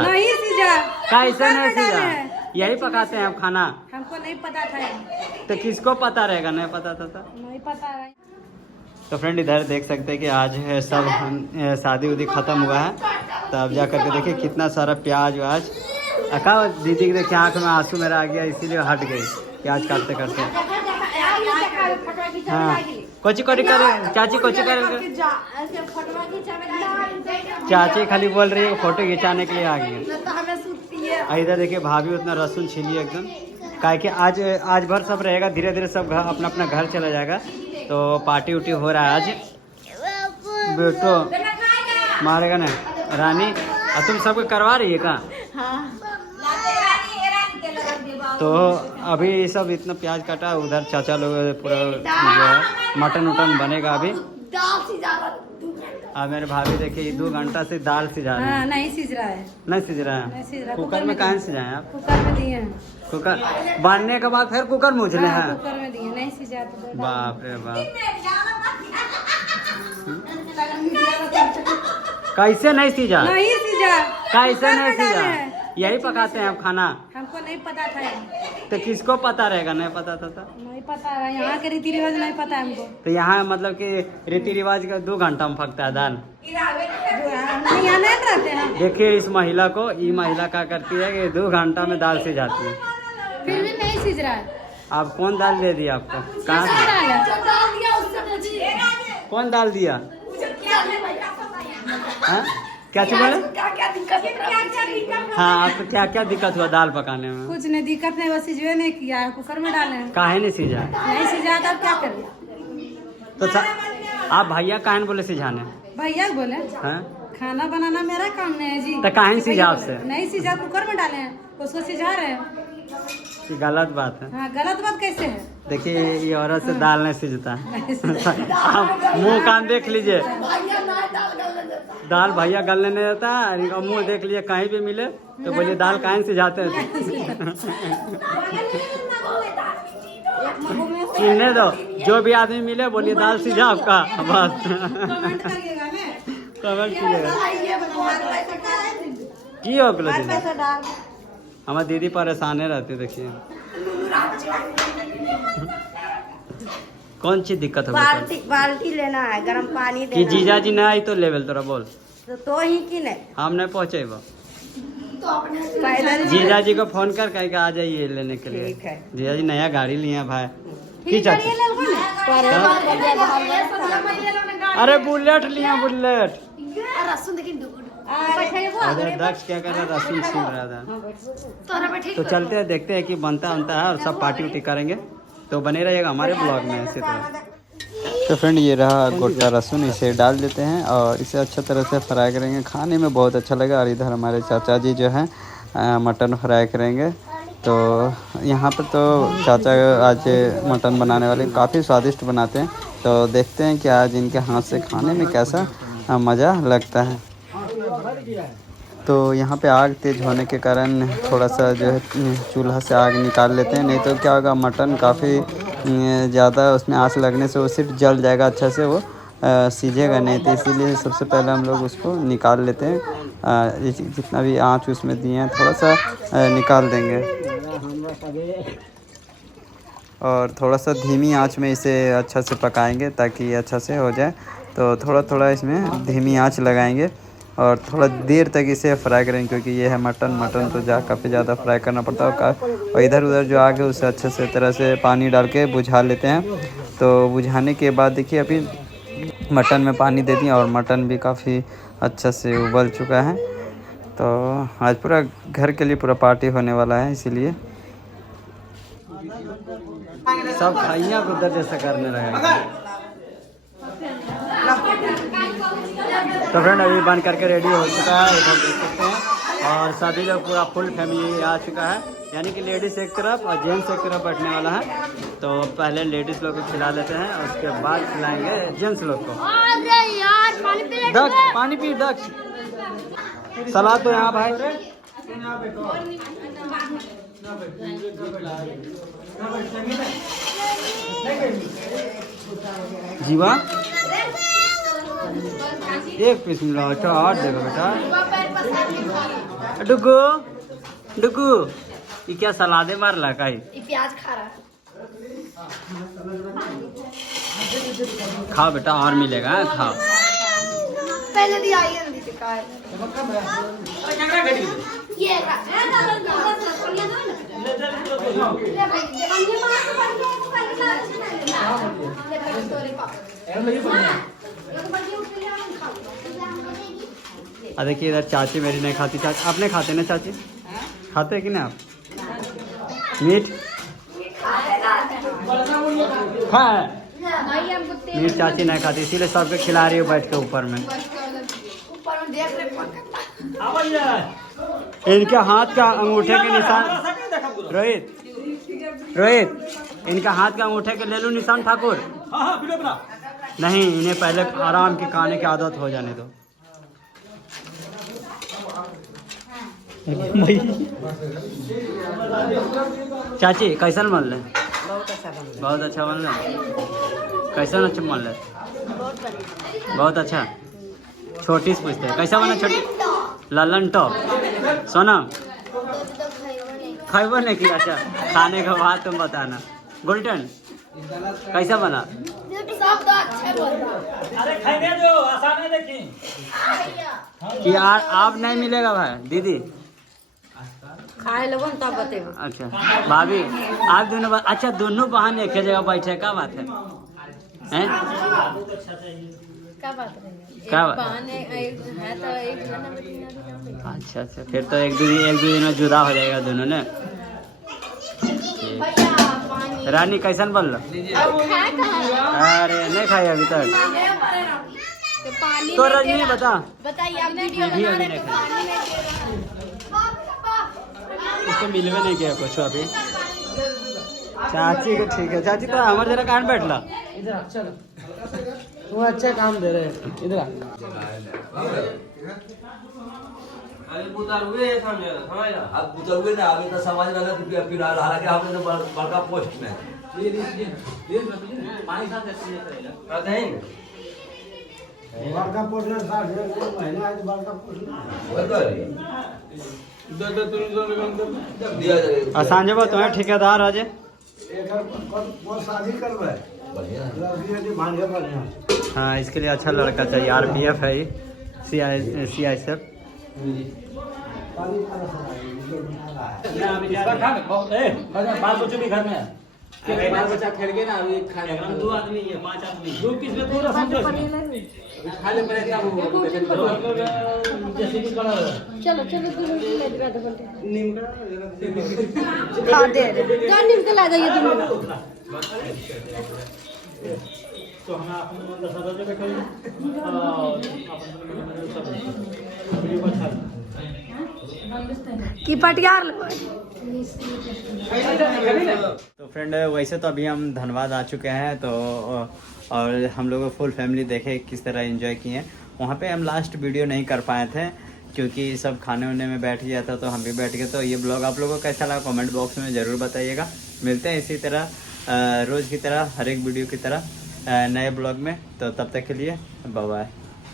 नहीं सीजा। कैसे नहीं सीजा? यही पकाते हैं आप खाना? हमको नहीं पता था। तो किसको पता रहेगा? नहीं पता था तो? नहीं पता है। तो फ्रेंड इधर देख सकते हैं कि आज है सब शादी उदी ख़त्म हुआ है। तो अब जा करके देखिए कितना सारा प्याज व्याज। अका दीदी के देखिए आँख में आंसू मेरा आ गया, इसीलिए हट गई प्याज काटते करते। हाँ कोची कोची करे चाची, कोची करे चाची खाली बोल रही है फोटो खिंचाने के लिए आ गई है। इधर देखिए भाभी उतना लहसुन छीली एकदम, काहे कि आज भर सब रहेगा, धीरे धीरे सब घर अपना अपना घर चला जाएगा। तो पार्टी उटी हो रहा है आज। बेटो मारेगा ना रानी, और तुम सबको करवा रही है का? तो अभी सब इतना प्याज काटा, उधर चाचा लोग पूरा जो है मटन उटन बनेगा अभी। और मेरे भाभी देखिए 2 घंटा से दाल सिझा रही है। नहीं सिझ रहा है। नहीं सिझ रहा है? कुकर में कहाँ सिझाएं आप? कुकर में दिए हैं। कुकर बांधने के बाद फिर कुकर में उछले हैं? कुकर में दिए, नहीं सिझा। बाप रे बाप, कैसे नहीं सीजा? नहीं सीजा। कैसे नहीं सीजा? यही पकाते हैं आप खाना? हमको नहीं पता था। तो किसको पता रहेगा? नहीं पता था तो? नहीं पता है, यहाँ के रीति रिवाज नहीं पता है हमको। तो यहाँ मतलब कि रीति रिवाज का 2 घंटा में पकता है दाल। यहाँ नहीं रहते हैं। देखिए इस महिला को, ये महिला क्या करती है कि 2 घंटा में दाल सिझ जाती है, फिर भी नहीं सिझ रहा है। आप कौन दाल दे दिया आपको? कहाँ से? कौन दाल दिया? हाँ? क्या चीज बोले? हाँ आपको क्या क्या दिक्कत हुआ दाल पकाने में? कुछ नहीं दिक्कत नहीं, वो सिझवे नहीं किया है, कुकर में डाले हैं। काहे नहीं सिझा? नहीं सिझा तो क्या करें? तो आप भैया काहे बोले सिझाने? भैया बोले हाँ? खाना बनाना मेरा काम नहीं है जी। तो काहे सिझा आपसे? नहीं सिझा, कुकर में डाले हैं, उसको सिझा रहे हैं। ये गलत बात है। हाँ गलत बात कैसे है? देखिए ये औरत से दाल नहीं सिझता। आप मुंह कान देख लीजिए, दाल भैया गलने नहीं देता है। मुंह देख लीजिए, कहीं भी मिले तो बोलिए दाल काहे सिझाते हैं? सुनने दो, जो भी आदमी मिले बोलिए दाल सिझा आपका, बस कमेंट कीजिएगा। की हो हमारी दीदी परेशान रहती, देखिए कौन सी दिक्कत हो? बाल्टी लेना है, गर्म पानी कि जीजा जी ना आई तो लेवल तोरा बोल तो ही की नहीं हम नहीं पहुँचे। पैदल जीजा जी को फोन कर कह के आ जाइए लेने के लिए। जीजा जी नया गाड़ी लिए हैं भाई। की चाची? अरे बुलेट लिए, बुलेट। दक्ष क्या कर रहा है? रसून छील रहा था। तो चलते हैं, देखते हैं कि बनता है और सब पार्टी उटी करेंगे। तो बने रहिएगा हमारे ब्लॉग में इसी तरह। तो फ्रेंड ये रहा गोटा रसून, इसे डाल देते हैं और इसे अच्छा तरह से फ्राई करेंगे, खाने में बहुत अच्छा लगेगा। और इधर हमारे चाचा जी जो हैं मटन फ्राई करेंगे। तो यहाँ पर तो चाचा आज मटन बनाने वाले काफ़ी स्वादिष्ट बनाते हैं। तो देखते हैं कि आज इनके हाथ से खाने में कैसा मज़ा लगता है। तो यहाँ पे आग तेज़ होने के कारण थोड़ा सा जो है चूल्हा से आग निकाल लेते हैं, नहीं तो क्या होगा मटन काफ़ी ज़्यादा उसमें आँच लगने से वो सिर्फ जल जाएगा, अच्छा से वो सीझेगा नहीं। तो इसीलिए सबसे पहले हम लोग उसको निकाल लेते हैं। जितना भी आँच उसमें दिए हैं थोड़ा सा निकाल देंगे और थोड़ा सा धीमी आँच में इसे अच्छा से पकाएंगे ताकि ये अच्छा से हो जाए। तो थोड़ा थोड़ा इसमें धीमी आँच लगाएंगे और थोड़ा देर तक इसे फ्राई करेंगे, क्योंकि ये है मटन तो काफ़ी ज़्यादा फ्राई करना पड़ता है। और इधर उधर जो आग है उसे अच्छे से तरह से पानी डाल के बुझा लेते हैं। तो बुझाने के बाद देखिए अभी मटन में पानी दे दिया और मटन भी काफ़ी अच्छा से उबल चुका है। तो आज पूरा घर के लिए पूरा पार्टी होने वाला है, इसीलिए सब खाइया को उधर जैसा करने लगा। तो फ्रेंड अभी बंद करके रेडी हो चुका है, इधर देख सकते हैं। और सभी लोग पूरा फुल फैमिली आ चुका है, यानी कि लेडीज़ एक तरफ और जेंट्स एक तरफ बैठने वाला है। तो पहले लेडीज़ लोग को खिला देते हैं, उसके बाद खिलाएंगे जेंट्स लोग को। दक्ष पानी पी, दक्ष सलाद तो यहाँ भाई। जीवा एक पीस मिला। अच्छा और देखो बेटा। डुगू डुगू ये क्या सलादे मार ला का प्याज खा रहा है। खाओ बेटा और मिलेगा खाओ। पहले दी आई है दी का है ये का ले भाई हमने मां से पढ़ के स्टोरी देखिए इधर चाची मेरी नहीं खाती। चाची आप नहीं खाते ना चाची? खाते हैं कि नहीं आप मीट? हाँ मीट चाची नहीं खाती इसीलिए सबके खिला रही हूँ बैठ के ऊपर में। इनके हाथ का अंगूठे के निशान रोहित इनका हाथ का अंगूठे के ले लो निशान ठाकुर। नहीं इन्हें पहले आराम की खाने की आदत हो जाने दो। चाची कैसन बन रहे? बहुत अच्छा बन रहे। कैसन अच्छा बन रहे? बहुत अच्छा। छोटी से पूछते हैं कैसा बना छोटी? ललन टॉप सोनम खाइबो नहीं किया? अच्छा खाने के बाद तुम बताना। गुलटन कैसा बना? कि आप नहीं मिलेगा भाई दीदी खाए लोगों तब बतेबो। अच्छा भाभी आप दोनों अच्छा दोनों बहन एक ही जगह बैठे क्या बात है? हैं? क्या बात है? क्या बात? अच्छा अच्छा फिर तो एक दो दिन में जुदा हो जाएगा दोनों ने। रानी कैसन बन लो? अरे नहीं खाई अभी तक तो रजनी बता बताइए आप वीडियो भी अभी नहीं खाई। उसको मिलवे नहीं किया कुछ अभी। चाची को ठीक है। चाची तो हमारे जरा कान बैठ ला इधर। चलो तुम अच्छे काम दे रहे इधर। अब बुतरुए ना अभी तो समाज में फिर हालांकि हमने तो बड़का पोस्ट में बड़का पोस्ट में 60 महीना है तो बड़का पोस्ट सांझे बात तुम्हें ठेकेदार अजय शादी करवाए बढ़िया। हाँ इसके लिए अच्छा लड़का चाहिए। RPF है CISF। बाल बच्चों भी घर में है। बाल बच्चा खेल के ना अभी खाने 2 आदमी है 5 आदमी 2 पीस में पूरा समझो खा ले पहले तब जैसे कि कलर चलो चलो नीम का खा दे नीम के ला जाइए तुम। तो हम अपने मन दस हजार रुपये करेंगे और अपन वीडियो को अच्छा की पटियार तो फ्रेंड वैसे तो अभी हम धनबाद आ चुके हैं तो और हम लोग फुल फैमिली देखे किस तरह एंजॉय किए हैं। वहाँ पे हम लास्ट वीडियो नहीं कर पाए थे क्योंकि सब खाने वाने में बैठ गया था तो हम भी बैठ गए। तो ये ब्लॉग आप लोगों को कैसा लगा कमेंट बॉक्स में ज़रूर बताइएगा। मिलते हैं इसी तरह रोज़ की तरह हर एक वीडियो की तरह नए ब्लॉग में। तो तब तक के लिए बाय बाय।